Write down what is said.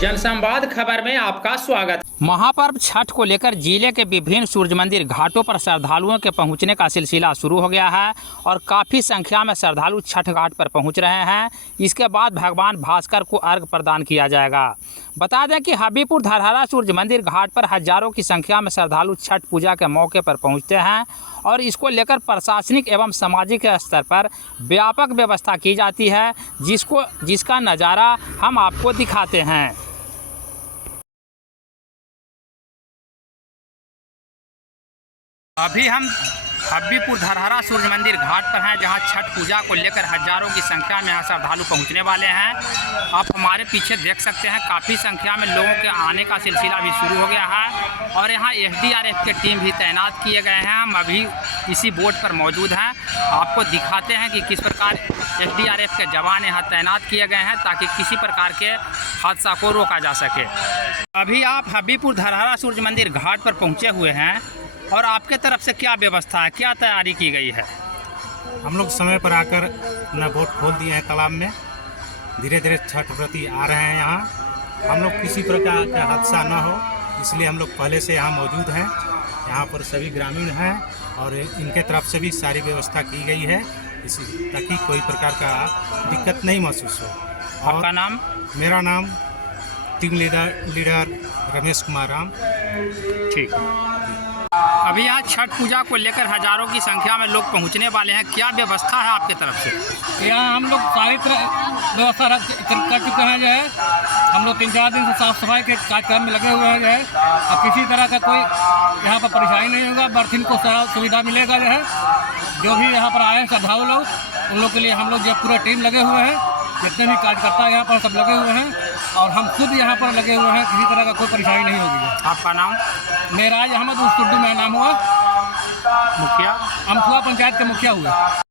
जनसंवाद खबर में आपका स्वागत। महापर्व छठ को लेकर जिले के विभिन्न सूर्य मंदिर घाटों पर श्रद्धालुओं के पहुंचने का सिलसिला शुरू हो गया है और काफ़ी संख्या में श्रद्धालु छठ घाट पर पहुंच रहे हैं। इसके बाद भगवान भास्कर को अर्घ्य प्रदान किया जाएगा। बता दें कि हबीपुर धरहरा सूर्य मंदिर घाट पर हजारों की संख्या में श्रद्धालु छठ पूजा के मौके पर पहुँचते हैं और इसको लेकर प्रशासनिक एवं सामाजिक स्तर पर व्यापक व्यवस्था की जाती है, जिसका नज़ारा हम आपको दिखाते हैं। अभी हम हबीपुर धरहरा सूर्य मंदिर घाट पर हैं, जहां छठ पूजा को लेकर हजारों की संख्या में यहाँ श्रद्धालु पहुंचने वाले हैं। आप हमारे पीछे देख सकते हैं, काफ़ी संख्या में लोगों के आने का सिलसिला भी शुरू हो गया है और यहाँ SDRF के टीम भी तैनात किए गए हैं। हम अभी इसी बोर्ड पर मौजूद हैं, आपको दिखाते हैं कि किस प्रकार SDRF के जवान यहाँ तैनात किए गए हैं ताकि किसी प्रकार के हादसा को रोका जा सके। अभी आप हबीपुर धरहरा सूर्य मंदिर घाट पर पहुँचे हुए हैं और आपके तरफ से क्या व्यवस्था है, क्या तैयारी की गई है? हम लोग समय पर आकर अपना बोट खोल दिए हैं तालाब में। धीरे धीरे छठ व्रती आ रहे हैं यहाँ। हम लोग किसी प्रकार का हादसा ना हो, इसलिए हम लोग पहले से यहाँ मौजूद हैं। यहाँ पर सभी ग्रामीण हैं और इनके तरफ से भी सारी व्यवस्था की गई है ताकि कोई प्रकार का दिक्कत नहीं महसूस हो। आपका नाम? मेरा नाम टीम लीडर रमेश कुमार राम। ठीक। अभी यहाँ छठ पूजा को लेकर हजारों की संख्या में लोग पहुँचने वाले हैं, क्या व्यवस्था है आपके तरफ से? यहाँ हम लोग सारी तरह व्यवस्था कर चुके हैं। जो है हम लोग 3-4 दिन से साफ़ सफाई के कार्यक्रम में लगे हुए हैं। जो है और किसी तरह का कोई यहाँ पर परेशानी नहीं होगा। बर्थिन को सारा सुविधा मिलेगा। जो भी यहाँ पर आए हैं श्रद्धालु लोग, उन लोग के लिए हम लोग जो पूरा टीम लगे हुए हैं, जितने भी कार्यकर्ता यहाँ पर सब लगे हुए हैं और हम खुद यहाँ पर लगे हुए हैं। किसी तरह का कोई परेशानी नहीं होगी। आपका नाम? मेराज अहमद उर्फ टुड्डू मेरा नाम हुआ। मुखिया? अमथुआ पंचायत के मुखिया हुए।